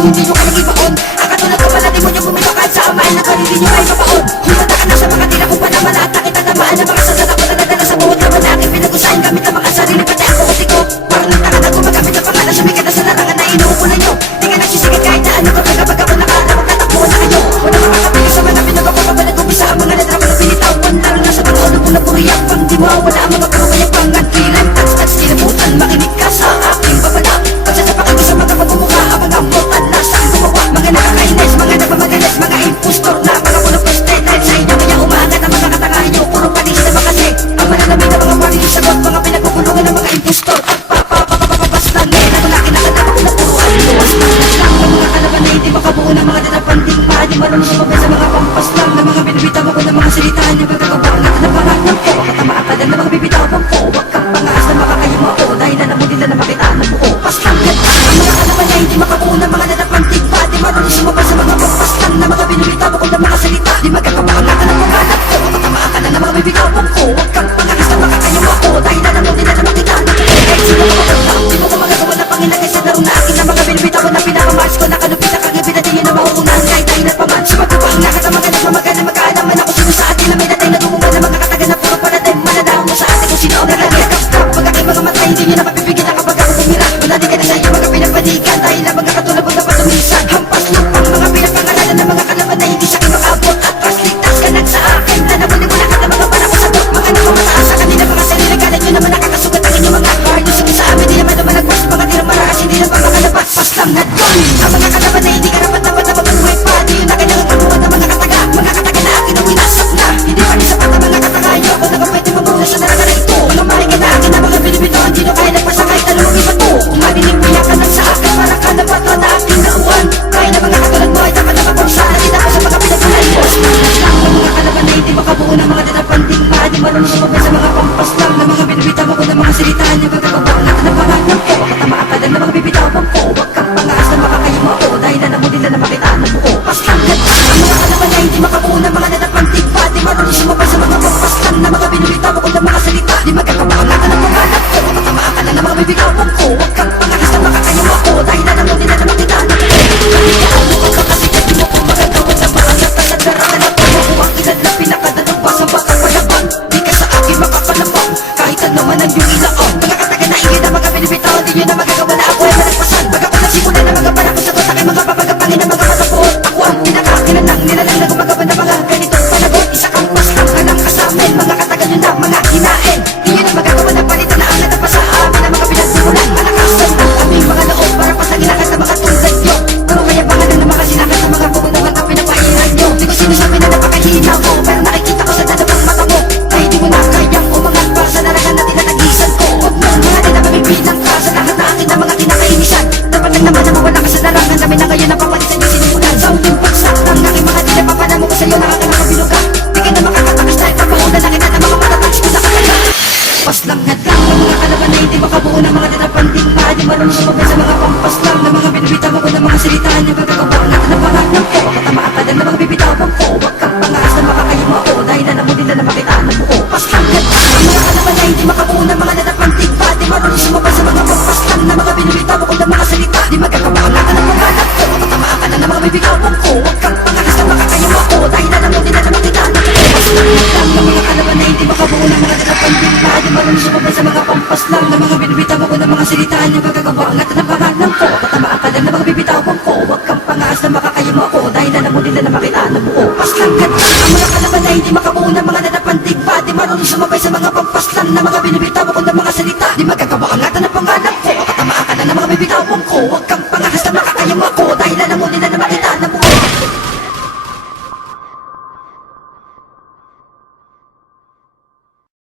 Hindi nyo kailang ibaon. Ang katulad ko pala di mo nyo bumibakad sa amain na hindi nyo ay mabaon. Humanda ka na sa mga tira kung panamala at nakita tamaan ng mga sasada ko na nadala sa buhot naman na aking pinag-usahin gamit ang mga sarili pati ang puti ko. Parang nagtaka na gumagamit ang pangalan sumikat na sa larangan na inuupunan nyo. Di ka nagsisigit kahit na ano kapag kapag ako nakaalawag natakbuhan na kayo. Wala makakapili sa mga pinagawa ko pala gumisa ang mga letra ko na pinitawan. Laro na sa pag-ulo ko na puriyak pang di mawala ang mga karumayang pangatkilan. Tats-tats kinabutan makinig ka sa aking babala. Pagsasapakin ko sa mga pagmumukha ang mga mutan na saan gumawa. Mga nakakainis, mga nagmamagalis, mga impostor na mga pulong frustrated. Sa inyo kaya umaangat ang mga katangahan nyo. Puro panis na makasi. Ang mananamig na mga maring sagot. Mga pinagpupulungan ng mga impostor. Papapapapapabas na nila. Mga kinakatapak na puruan. Luwas na lang ng mga kalaban na hindi makabuo ng mga dinapanting. Maadi marunong sumabay sa mga pampas lang. Na mga binibitaw ako ng mga salitaan. Yung pagkakabangat na pangalan ko. Katamaan ka lang na mga bibitawan ko. Huwag kang pangaas na makakayong ako. Dahil na naman nila na makita ng buo. Paslangat ang mga kalaban na hindi makabuo ng mga dinapanting. Maadi marunong sumabay sa mga pampas lang. Na mga binibitaw ako ng mga salita. Di magkakabangat ka ng pangalan ko. Katamaan ka lang na mga bibitawan ko. Huwag kang pangaas na makakayong ako. Dahil na naman nila na makita ng buo. Kahit sino makapagtang. Di mo ko magagawa na pangilagay sa darong na akin. Na mga binibitawan na pinakamaas ko. Nakalupit na kagibin na tingin na mauunan. Kahit tayo na paman. Sumagkabang nakatamagan at mamagana. Magkaalaman ako sino sa atin. Na may datay na gumungan na mga katagan na puro parating. Manadaw mo sa atin kung sino ang nalagay. Pag aking mga matay hindi nyo na mapipigil kapag ako bumira. Wala din ka na sa iyo mga pinapanigan. Dahil na mga katulad mo na patumisan. Hampas lupang mga pinapangalanan ng mga kalaban na hindi sa akin makabot. At pas ligtas ka nag sa akin. Na nabuliwala ka na mga para ko sagot. Mga nakamataas sa kanila mga sarili. Galit nyo naman nakakasugat ang inyong mga hard. Yung sige sa amin di naman naman nagwas. Mga tirang maraas hindi na pa makalabas. Pas lang na doon. Ang mga kalaban na hindi karapat dapat na mabuhay pa. Di yun na kanyang kabuhan ng mga kataga. Mga kataga na akin ang winasap na. Hindi pa rin sapat ang mga kataga nyo. Ako nakapwede mabuhay sa naranga na ito. Mga maring na akin na mga binibitoan. Di nyo kaya nagpasa kahit talong iba to. Kung marinig mo yan ka lang sa akin. Para ka na bato na ating nauwan. Kaya na mga katulad mo ay dapat na makursa. Nakita ko sa mga pinagpalan ko. Lang ng mga kalaban na hindi makabuo ng mga dinapanting. Maadi marunong sumabay sa mga pampas lang. Na mga binibitaw ko ng mga salitaan. Yung pagkakabangat na pangalan ko. Katamaan ka lang na mga bibitawan ko. Huwag kang pangaas na makakayong ako. Dahil na naman nila na makita ng buo. Paslangat ang mga kalaban na hindi makabuo ng mga dinapanting. Maadi marunong sumabay sa mga pampas lang. Na mga binibitaw ko ng mga salita. Di magkakabangat ng pangalan ko. Katamaan ka lang na mga bibitawan ko. Huwag kang pangaas na makakayong ako. Dahil na naman nila na makita ng buo. Kalikaan mo ka kasi di mo ko magagawa na maangat na sa daraan na to. Kung ang ilan na pinakadalog pa sa makapalabang. Di ka sa akin makapalabang. Kahit ano man ang yung ilaon. Mga kataga na ingin na mga binibitawan. Di nyo na magagawa na ako ay malagpasan. Baga ko nagsimula na mga para ko sagot. Aking mga papagapangin na mga matapuot. Ako ang pinakakilanang nilalang na gumagawa na mga ganitong panagot. Isa kang paslang ka lang kasamin. Mga kataga nyo na mga hinain. Di nyo na magagawa na palitan na ang natapa sa amin. Ang mga pinagsimulan. Malakasan ang aming mga loob. Para pasanginakas na mga tulad nyo. Pero kaya pangalan na mga sinakas na mga pupuntahan ang pinapairan nyo. Di ko sinasabi na napakahina ko. Pero nakikita ko sa dadabang mata mo. Ay di mo na kayang umangat pa sa naragan na tinatagisan ko. Huwag mo mga di na mabibilang ka sa lahat na akin na mga kinakainisan. Dapat lang naman na mawala ka sa larangan namin na ngayon ang papalitan yung sinimulan. Sa uling pagsak ng aking mga di na papanamo ko sa'yo na aking mga biluga. Di ka na makakatakas dahil papauna lang kita na mga matatouch ko sa kanila. Paslangat lang ng mga kalaban na hindi makabuo ng mga dinapanting. Maadi marunong sumabay sa mga pampas lang. Na mga binibitaw ko ng mga salitaan. Yung pagkakabangat na pangalan ko. Katamaan ka lang na mga bibitawan ko. Huwag kang pangaas na makakayong ako. Dahil na naman nila na makita ng buo. Paslangat ang mga kalaban na hindi makabuo ng mga dinapanting. Maadi marunong sumabay sa mga pampas lang. Na mga binibitaw ko ng mga salita. Di magkakabangat ka ng pangalan ko. Katamaan ka lang na mga bibitawan ko. Huwag kang pangaas na makakayong ako. Dahil na naman nila na makita ng buo. Paslangat ang mga kalaban na hindi makabuo ng mga dinapanting. Maadi marunong sumabay sa mga pampas lang. Na mga binibitaw ko ng mga salitaan. Yung pagkakabangat na pangalan ko. Katamaan ka lang na mga bibitawan ko. Huwag kang pangaas na makakayong ako. Dahil na naman nila na makita ng buo. Paslangat ang mga kalaban na hindi makabuo ng mga dinapanting. Maadi marunong marunong sumabay sa mga pampaslan na mga binibitawan ko ng mga salita. Di magagawa ang ngatan ng pangarap ko, kapatamaan ka na ng mga bibitawan ko. Huwag kang pangakas na